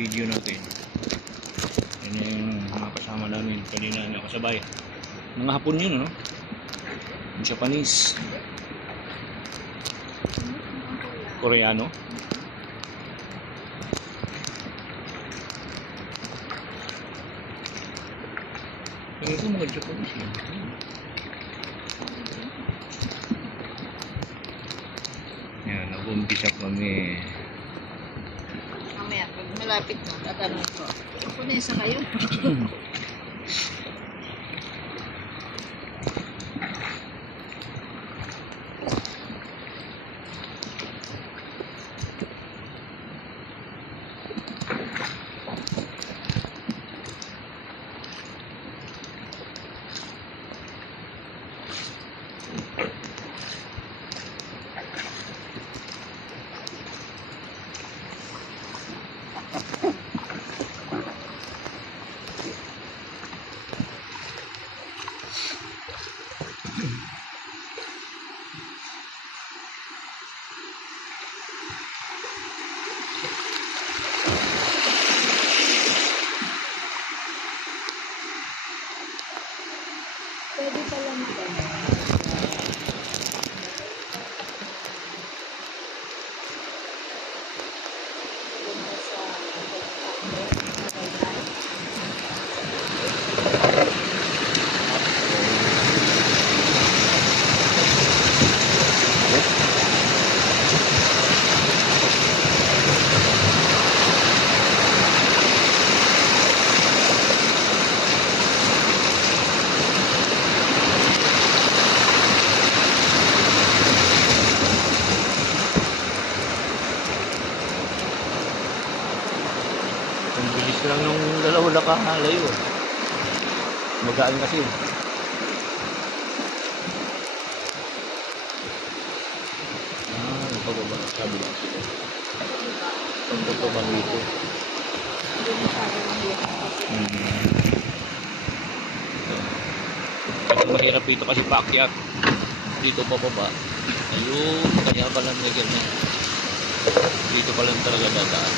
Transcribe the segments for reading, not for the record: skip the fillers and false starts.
video natin. Yan yung mga kasama namin kanina na kasabay. Mga Hapon yun, no? Yung Japanese. Koreano. Ito mga Japanese yun. Yan, nag-umpisa kami. Mamaya, pag malapit na, tatanong ko. Japonesa kayo? Pwede pala magano. Ang bilis lang nung dalawa nakahalayo. Magaan kasi. Pababa. Sabi lang sila. Pagpapabang dito. Kasi mahirap dito kasi paakyat. Dito pababa. Ayun, kaya pala na ganyan. Dito pala talaga dadaan.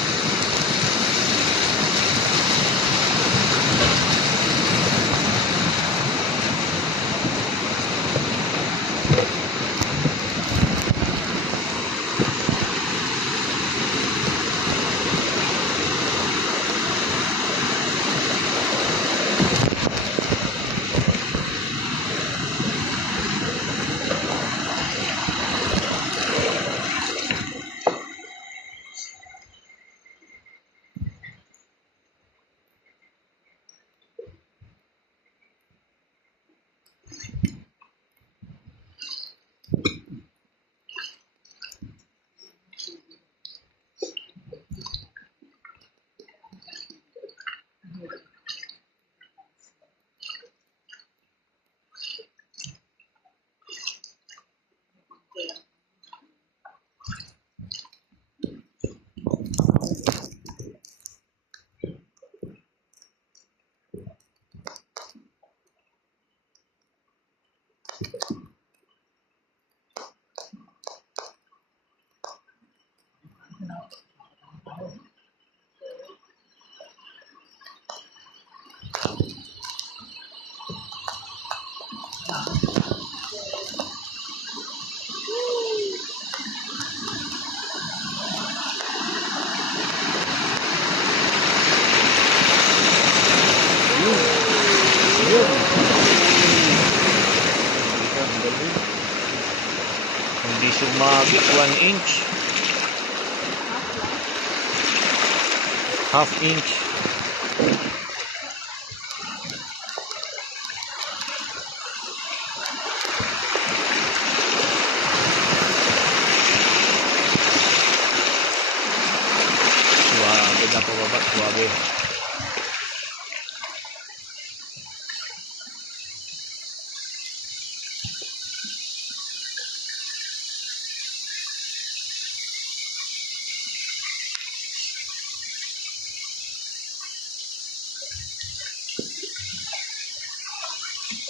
Hindi sumabit 1 inch. Half inch. Suwabe na pababa, suwabe.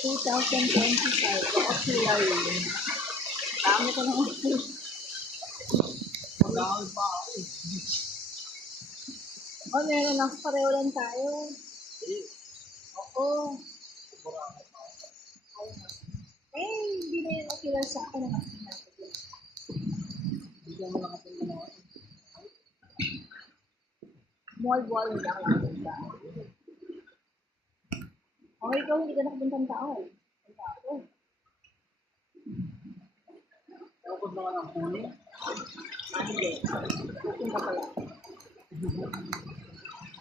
$2,025. Sila yun. Dami ko naman. Magawal pa ako. Oh, meron ako. Pareho lang tayo. Oo. Eh, hindi na yun okay lang sa akin. Bigyan mo lang ating ginawa. Mall-wall na ako nakapunta. Okay, ikaw hindi ka nakapuntang tao. Ang tao. Ako ba nga ng huli? Hindi. Pupunta pala.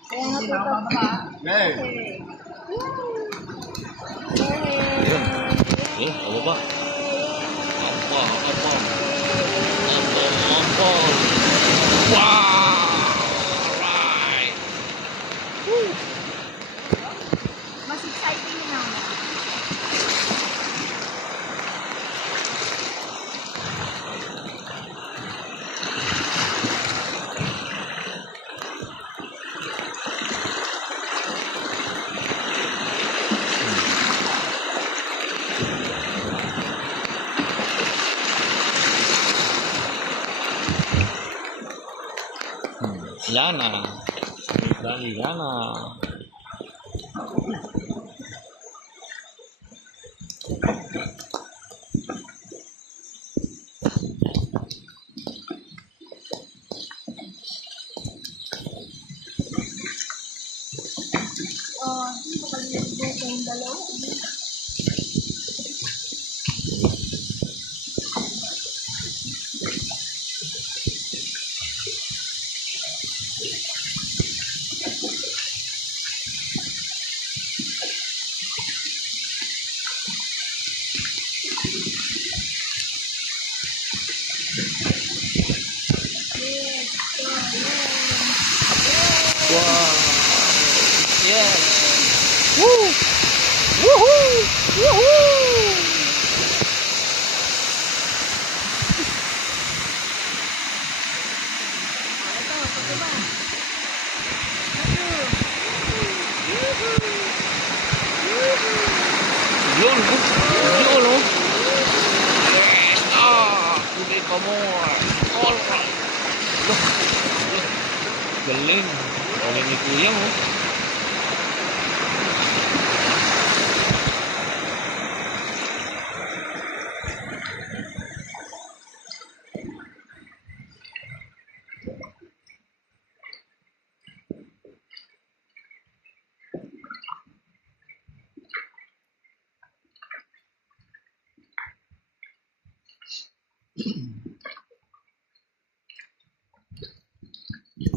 Kaya nga pupunta. Hey! Okay. Yun. Eh, ano ba? Apa, apa. Apa. Wow! Alright! Mas exciting na ako. Yana. Dali, Yana. Hindi ko kalimutan ko yung dalawa. Wow! Yes! Woo! Woohoo! Woohoo! Ito, pagkaba. Yun! Yun, oh! Yes! Ah! Kulit pa more! Alright! Galing! Galing ni Kuya, oh!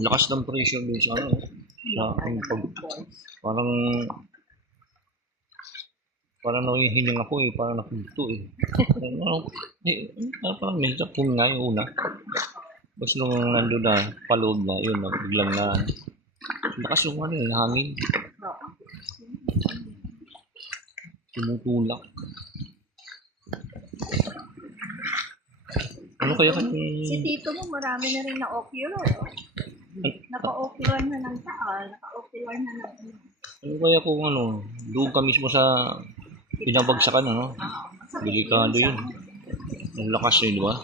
Lakas ng pressure dun sa ano, sa parang nahihiling ako eh, parang napunto eh. Parang medyo pun nga yung una. Tapos nung nandun na, paloob na, yun, biglang na, lakas yung ano eh, hangin. Tumutulak. Ano kaya Si Tito mo, marami na rin na-ocular. Naka-ocular na ng taal. Naka-ocular na ng ano kaya kung ano, doon ka mismo sa pinabagsakan, ano? Delikado yun. Ang lakas yun, di ba?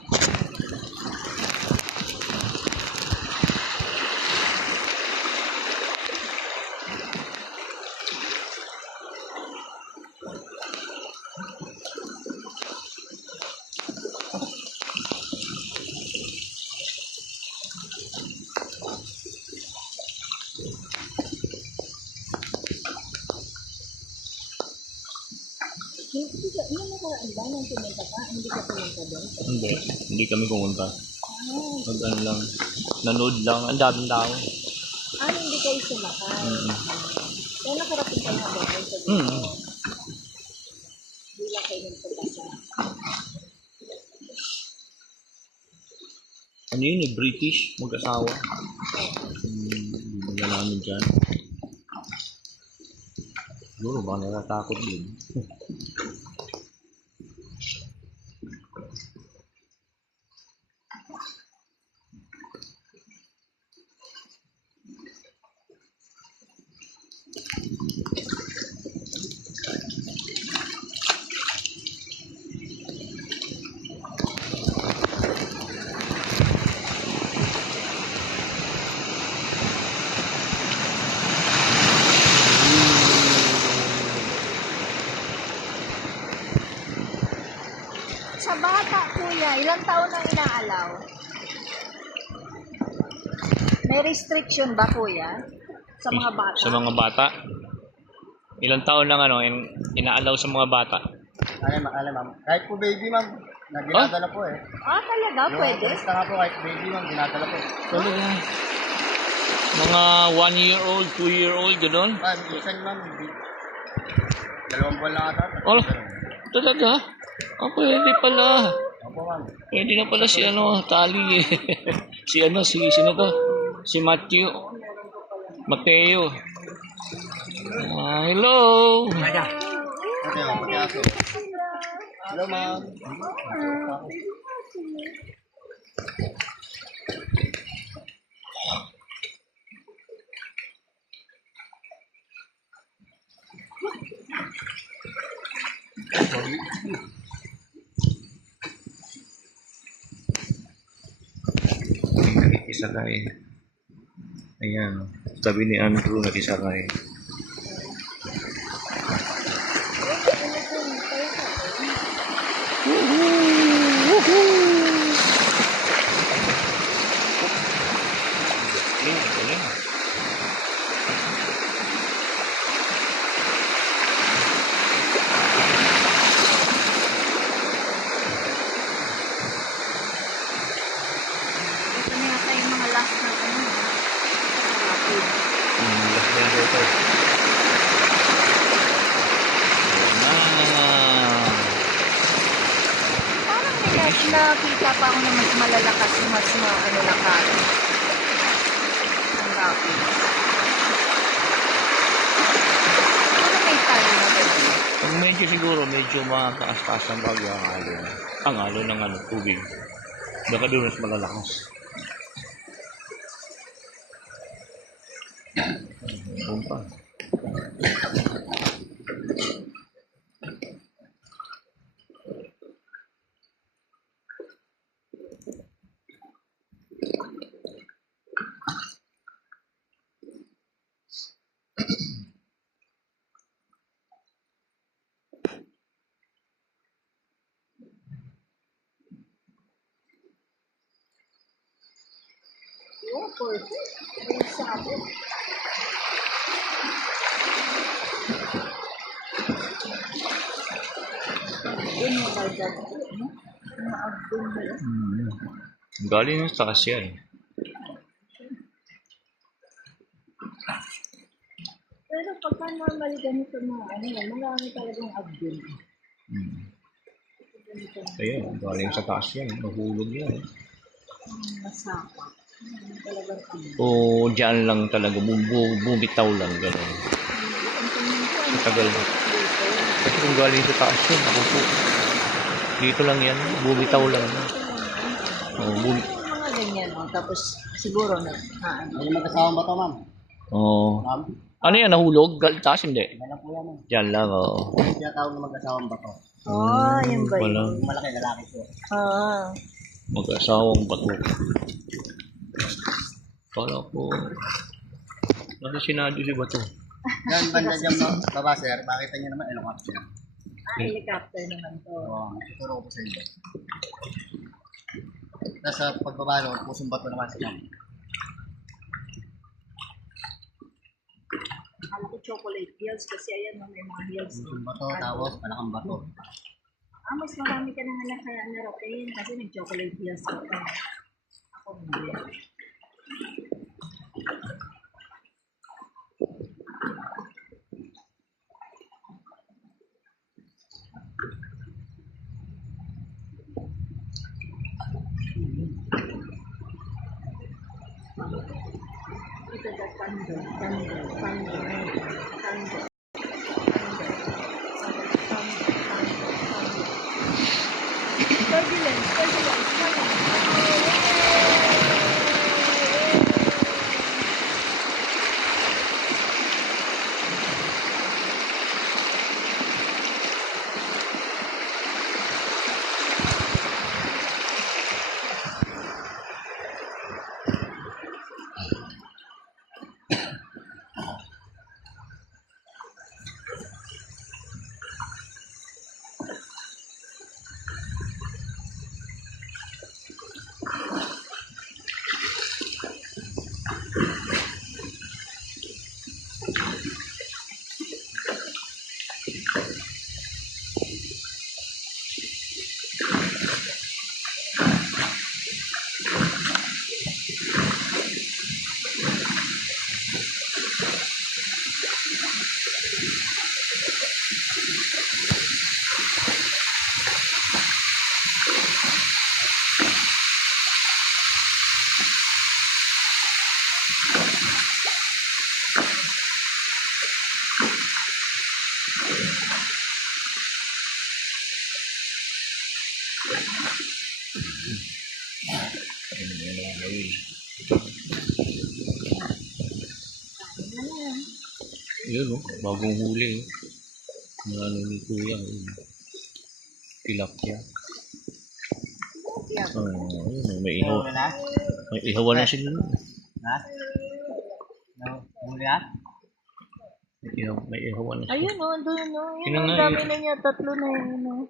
Yung nakaraan ba nang pumunta ka? Hindi ka pumunta doon? Hindi kami pumunta. Mag ano lang, nanood lang, ang daming tao. Hindi kayo sumakay. Kaya nakarating kayo na ba kayo sa dito? Hindi lang kayo nagpunta sa Ano yun eh, British, mag-asawa. Hindi na namin dyan. Siguro baka natatakot din. kuya? Ilang taon ang inaalaw? May restriction ba kuya? Sa mga bata? Sa mga bata? Ilang taon lang ano, inaalaw sa mga bata? Alam, ma'am. Kahit po baby, ma'am, na dinadala po eh. Ah, talaga? Pwede? Basta nga po, kahit baby, ma'am, dinadala po. Talaga. Mga 1-year-old, 2-year-old, gano'n? Minsan, ma'am, 2 buwan lang ata. Oh, talaga? Ah, pwede pala. Opo, ma'am. Pwede na pala si ano, Tali eh. Si ano, sino to? Si Matthew. Mateo. Hello. Okay, ma'am, pag-aso. Hello, ma'am. Nakikisakay. Ayan. Sabi ni Andrew, nakisakay. Ito na yata yung mga last na ano. Rapid. Last na yung ito. Parang may nakita pa ako na mas malalakas, mas ano na karo. Ang rapid. Pero may time na ganun. Pag medyo siguro, medyo mataas-taas ang bagyo ang alon. Ang alon ng ano, tubig. Baka doon mas malalakas. Doon pa. Oh, perfect. May sabi. Yun yung bagay. Mga abdon mo yun. Galing sa taas yan. Pero pagka normal ganito mga ano, marami talagang abdon. Ayun, galing sa taas yan. Nahulog yan. Masapa. Talagang abdon. O dyan lang talaga, bumitaw lang. Gano'n. Tagal na. Kasi kung galing sa taas yan, ako po. Dito lang yan, bumitaw lang. Oh, Mga ganyan, oh. Tapos siguro na, ano. May mag-asawang ba ito, ma'am? Oh. Ma'am? Ano yan, nahulog? Taas hindi? Yan lang po yan, ma'am. Dyan lang, oo. Kaya tawag na mag-asawang bato. Oh, yung ba Wala. yun? Yung malaki, lalaki po. Ah. Mag-asawang bato. Kala ko. Nasa sinado si bato. Yan, banda dyan, ma'am. Baba, sir. Makita niyo naman, helicopter. Helicopter naman to. Oo, tuturo ko po sa inyo. Nasa pagbaba doon, pusong bato naman siya. Akala ko chocolate hills kasi ayan, no, may mga hills. Pusong bato, tapos malakang bato. Ah, mas marami ka na nga kaya narokin kasi nag-chocolate hills ako. Ako hindi. Ito the thunder. Turbulence. Yun oh, bagong huli. Ang ano ni Kuya. Yun. Tilapia. Yun, may ihaw. Huli na? May ihawan na sila. Ha? No, huli na? May ihawan na sila. Ayun o, doon o. Tingnan Ang nga, dami na niya, 3 na yun o.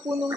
Punong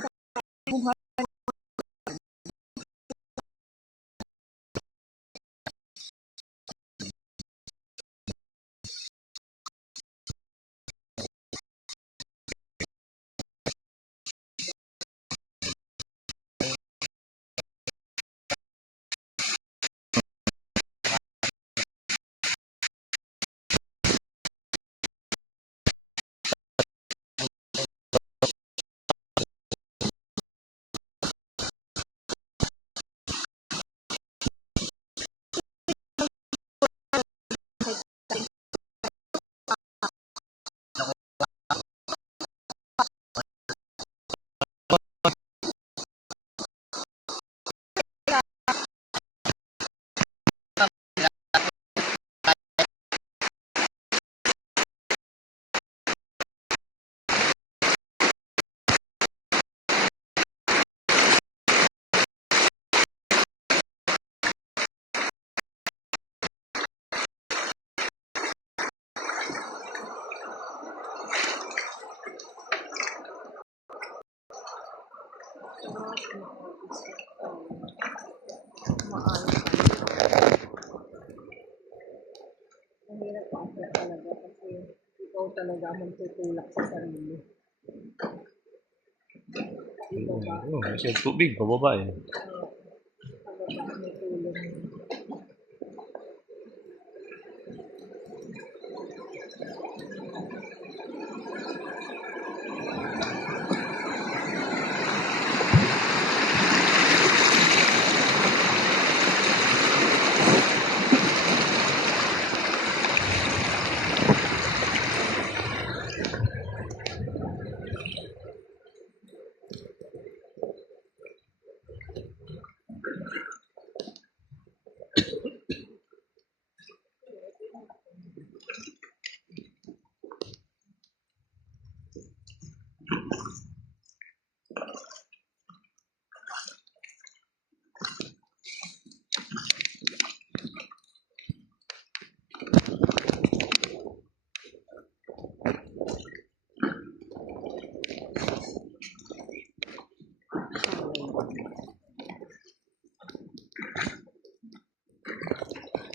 mahirap pa talaga kasi ikaw talaga ang magtutulak sa sarili. Kasi tubig, pababa eh. Pagkakang may tulong.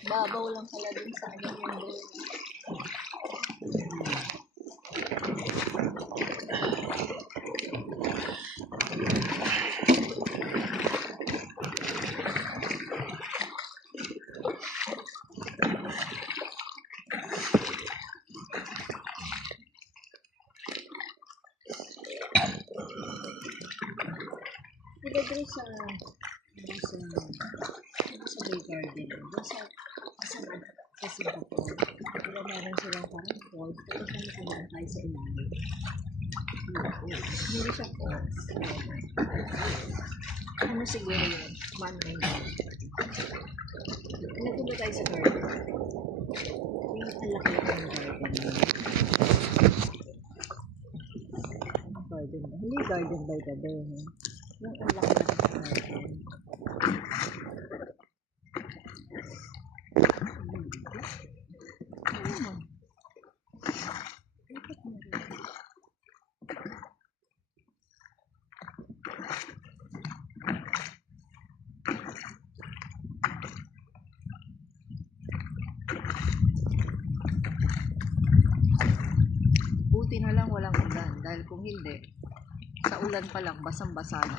Babaw lang pala dun sa ano yung doon. Diba doon sa Bay Garden, doon sa Singapore, diba meron silang parang falls, tapos kami kumaan tayo sa ilalim. Hindi siya falls. Ano siguro yun? Man-made. Pupunta tayo sa garden. Yung ang laki ng garden. Garden. Hindi garden by the bay. Yung ang laki ng garden. Buti na lang walang ulan dahil kung hindi, sa ulan pa lang basang-basa na.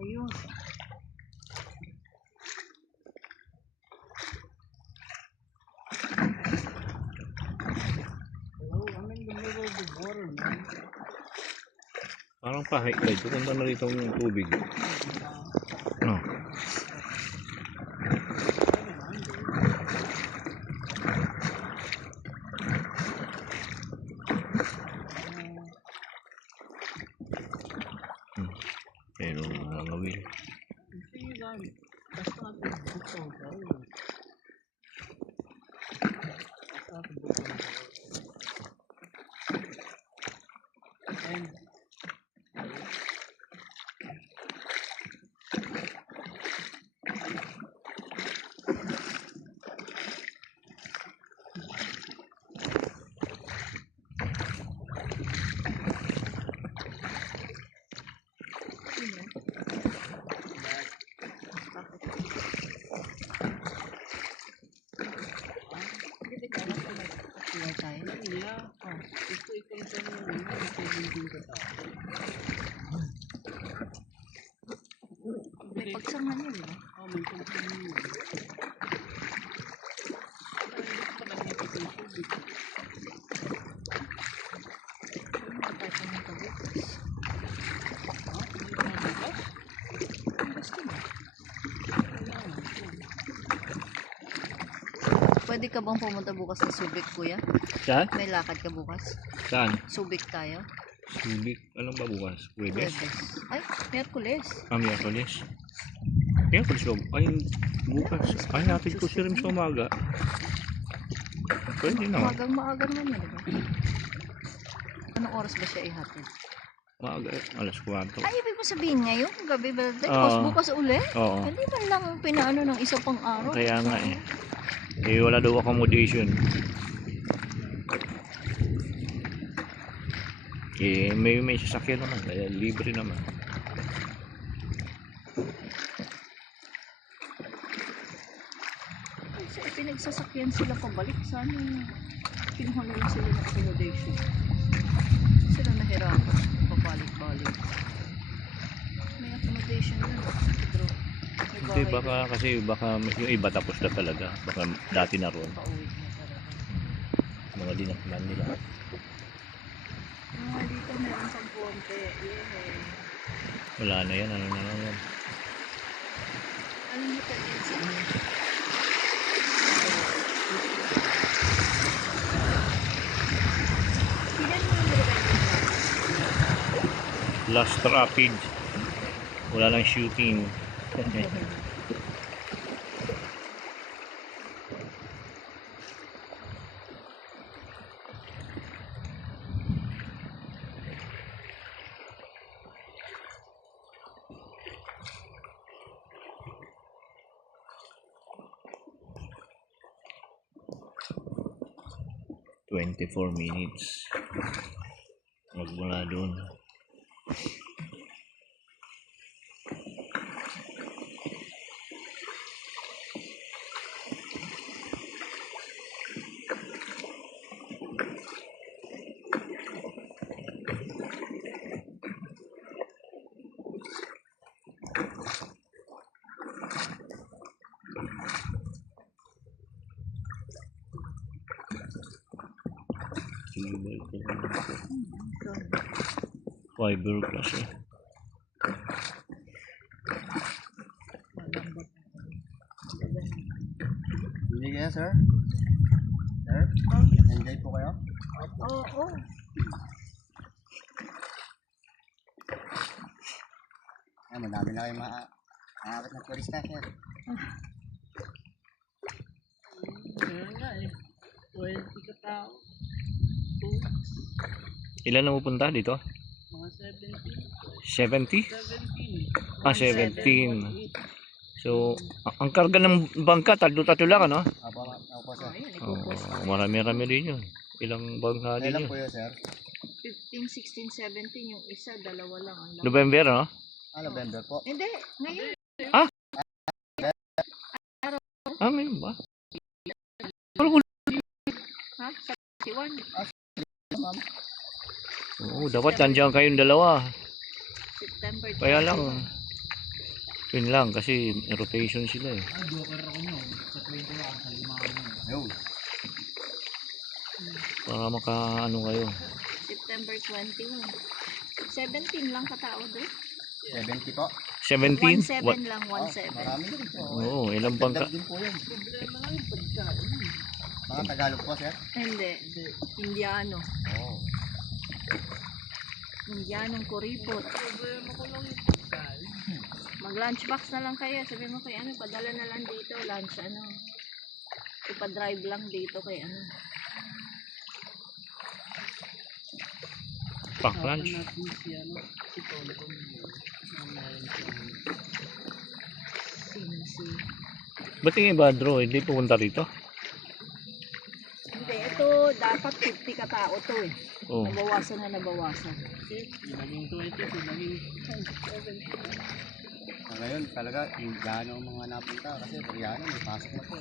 Ayun. Parang pa-high tide. Pupunta na rito yung tubig. No. Pero gagawin. May pagsangan yun, di ba? Pwede ka bang pumunta bukas sa Subic, kuya? Saan? May lakad ka bukas? Saan? Subic tayo? Subic. Anong ba bukas? Webes? Ay, Miyerkules. Miyerkules. Miyerkules ba? Ay, bukas. Ay, natin ko siya rin sa umaga. Pwede naman. Maagang naman yun, di ba? Anong oras ba siya ihatid? Maaga. Alas 4. Ay, ibig mo sabihin ngayon, gabi ba? Oo. Bukas uli? Oo. Hindi man lang pinaano ng isa pang araw. Kaya nga eh. Eh, wala daw accommodation. Eh, may sasakyan naman. Kaya libre naman. Kasi pinagsasakyan sila pabalik. Sana kinuha na lang sila ng accommodation. Sila nahirapan. Pabalik-balik. May accommodation na. Pero may Hindi, bahay baka yung iba tapos na talaga. Baka dati na ron. pauwi na talaga. Mga dinakman nila. Dito meron pang konti. Yeah. Wala na yan. Ano na lang yan. Alam mo pa yun sa inyo? Ilan mo yung nilagay Last rapid. Wala lang shooting. mo? 24 minutes. Magmula doon. Fiberglass eh. Hindi kaya, sir? Sir? Enjoy po kayo? Oo. Madami na kayo maakit na turista, sir. Ilan na pupunta dito? Mga 70? 17. Ah, 17. So, ang karga ng bangka, tatlo-tatlo lang, ano? Opo, sir. Oh, marami-rami din yun. Ilang bangka din Kailan yun. po yun, sir? 15, 16, 17 yung isa, dalawa lang. Ang laki. November, no? November po. Hindi, ngayon. Ah, ngayon ba? Ha? Sa 21. Ma'am. Oo, dapat nandiyan kayong dalawa. September 20. Kaya lang, yun lang, kasi rotation sila eh. Ayun. Para maka, ano kayo. September 21. 17 lang katao doon. 70 po. 17? 1.7 lang, Oh, 1.7. marami na rin po. Oo, ilang bangka. Dagdag din po yun. Mga Tagalog po, sir? Hindi. Indiano. Oo. Indianong kuripot. Mag-lunchbox na lang kayo. Sabi mo kay ano, padala na lang dito. Lunch ano. Ipa-drive lang dito kay ano. Pack lunch. Sinsi. Ba't yung iba, Drew? Hindi pupunta rito? Hindi, ito dapat 50 katao to eh. Oo. Nabawasan na nabawasan. Ngayon, talaga, Indiano ang mga napunta kasi Koreano, may pasok na po.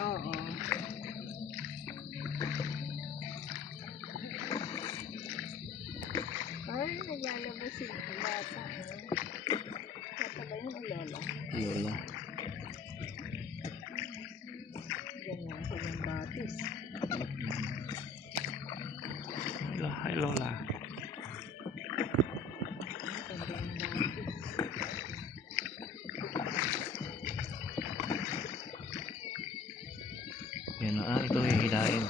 Oo. Ay, naglalabas sila ang bata. Bata ba yun ang lola? Lola. Ganyan, kanyang batis. Lola. Hi, Lola. Kanyang batis. Yan na, ito hihilain.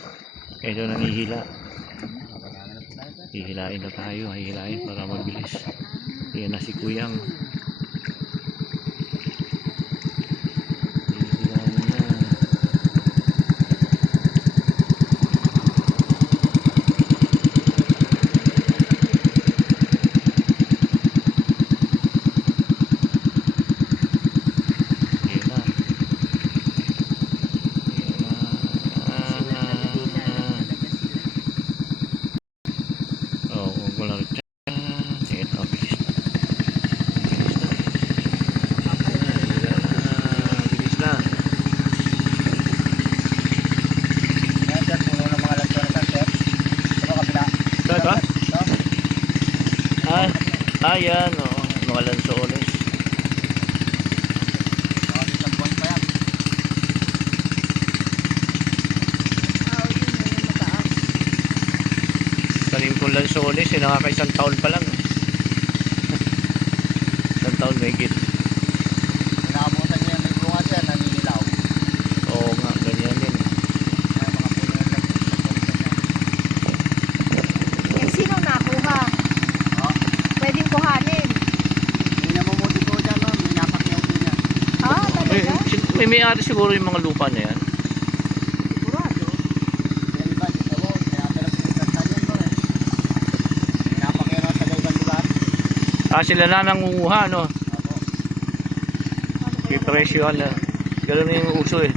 Ito nanghihila. Kailangan na po tayo, sir. Hihilain na tayo, hihilain para mabilis. Yan na si Kuyang. Hihilain na. Yan na. Sila nalilila lang talaga sila. Oo, huwag mo lang rin. Ayan, bilis na. Bilis na. Ngayon, sir, puno ng mga lansuan na, sir. Ito, kabila. Ito, ito? Ito. Yan, oo. Mga lansones. Mga isang buwan pa yan. Oo, yun na yung mataas. Tanim kong lansones, nakakaisang taon pa lang. Isang taon may git. Nakabutan niya may bunga, sir, naninilaw. Oo nga, ganyan din. Kaya mga puno ng lansuan na. Eh, sino nakuha? Oh, Pwedeng kuhanin. hindi na mamuti po dyan, no? May napak niya po niya. Ah, talaga? May may-ari siguro yung mga lupa na yan. Sigurado. Yan iba, dito po, tinatalap po yung kasal yan, no? May napak yan sa ibang lugar. Sila na nangunguha, no? Opo. Ano kaya Pipresyohan na. Ganun yung uso eh.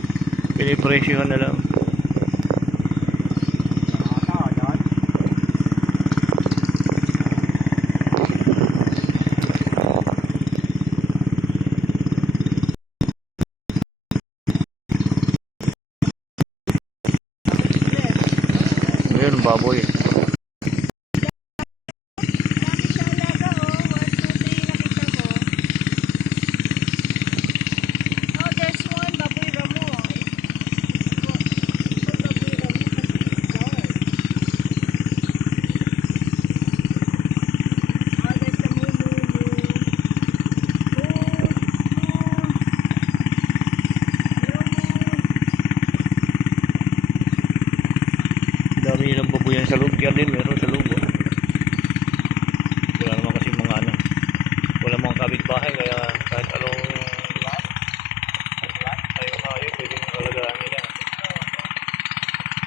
Pinipresyohan na lang. Mga tao, yan. Ayun, baboy. Dami siya alaga, oh. 1, 2, 3 nakita ko. Oh, there's one, baboy ramo. Ito, baboy ramo kasi guard. Oh, there's the moo. Dami nilang baboyan sa loob. Yan din, meron sa loob. Oh. Wala naman kasi mga ano. Wala mga kapitbahay, kaya kahit anong ayaw, pwedeng alagaan nila.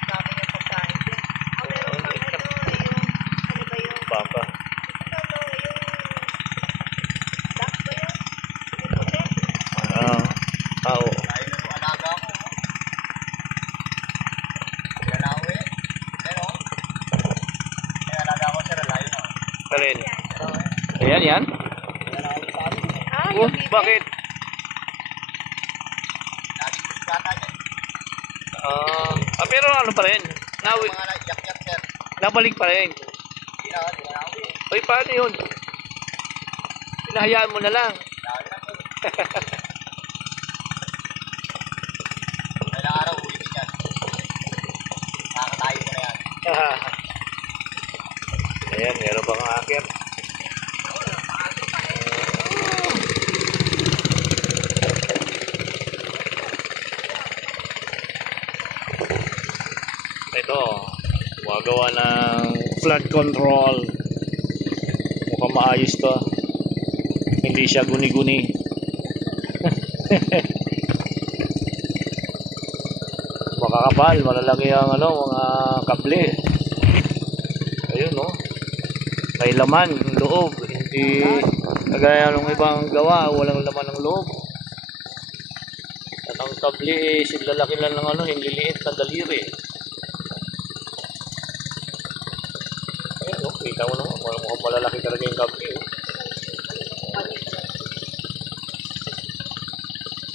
Dami ng pagkain dyan. Oh, meron pang ito, yung, ano ba yun? Baka. Ano, yung duck ba yun? Yung puti? Tao. Ayun na yung alaga ko. Lalawi. Pero, yung alaga ko, sir, layo na. Alin? Pero, Ayan, yan? lalawi sa amin. Ah, Oh, yung bibi. bakit? Laging bata dyan. Pero ano pa rin? Yung mga yak-yak, sir. Nabalik pa rin. Hindi na, hindi na lalawi. Uy, paano yun? Pinahayaan mo na lang. Lalawi na po. Kailang araw, uwi din yan. Nakakatayo ko na yan. Ayan, meron bang akir? Gumagawa ng flood control. Mukhang maayos to. Hindi siya guni-guni. Makakapal, malalaki ang mga kable. Ayun, no? May laman yung loob, hindi kagaya ng ibang gawa, walang laman ng loob. At ang kable, silalaki lang ng hindi liit na daliri. Ayun, no? Kita mo naman, mukhang malalaki talaga yung kable.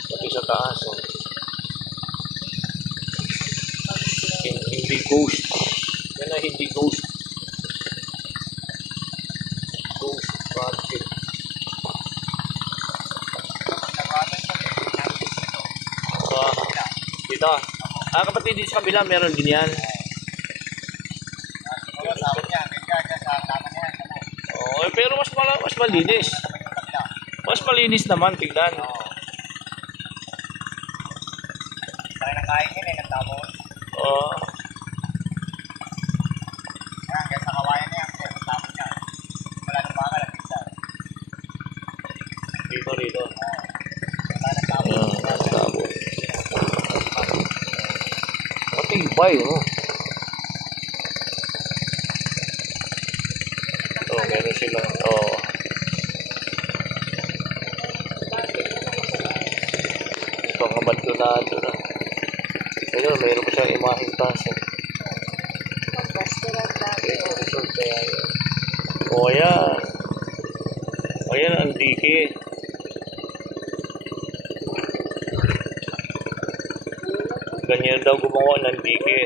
Pati sa taas, oh. Hindi ghost. Yan na hindi ghost. Ghost project. Dito. Kapatid, dito sa kabila meron din yan. Pero mas malinis. Mas malinis naman, tignan. Oo. Dito. Tapos. Matibay, oh. Meron silang, ito ang abandonado na. Ayun, mayroon pa siyang imaheng taas. Ayan. Ayan ang dike. Ganyan daw gumawa ng dike.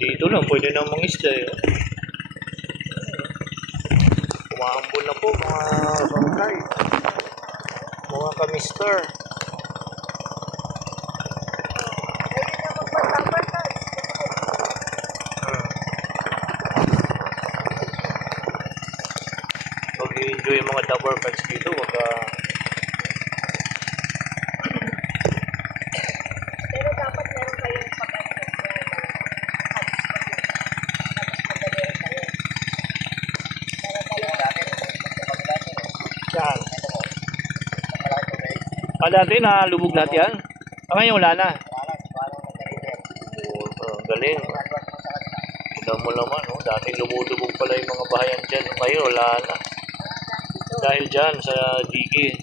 Dito lang, pwede nang mangisda eh. Umahambol na po mga bangkay. Mga kamister. Mag-enjoy yung mga double cards dito. Pero dapat meron kayong yan. Dati na lubog natin yan. Ngayon wala na. Galing. Tignan mo naman, oh. Dati lumulubog pala yung mga bahayan dyan. Ngayon wala na. Dahil dyan sa dike.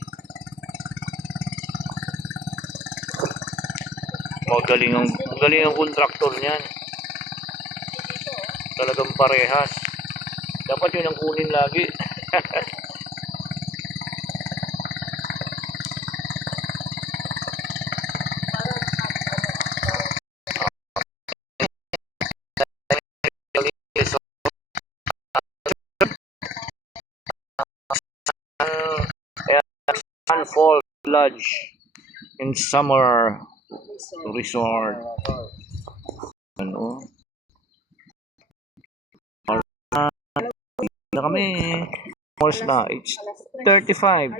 Magaling ang kontraktor niyan. Talagang parehas. Dapat yun ang kunin lagi. Fall Lodge in summer resort. Ano? Na kami. Oras na. It's 35.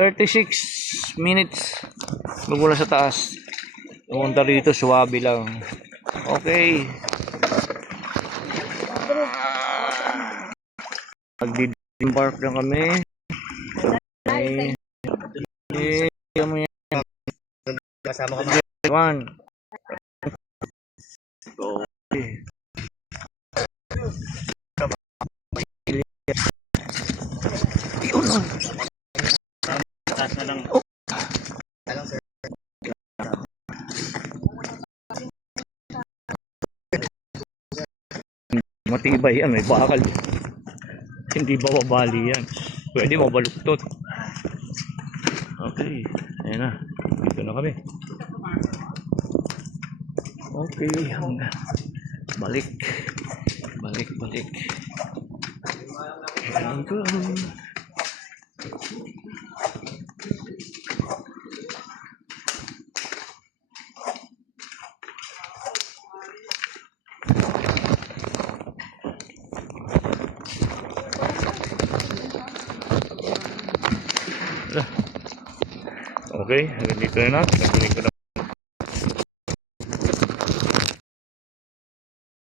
36 minutes. Magmula sa taas. Pumunta rito, suwabe lang. Okay. Mag-disembark na kami. Kasama ka ba? One. Okay. Matibay yan, may bakal. Hindi bababali yan. Pwede mabaluktot. Okay, ayan na. Dito na kami. Okay, hanggang balik. jungle. Okay, hanggang dito na.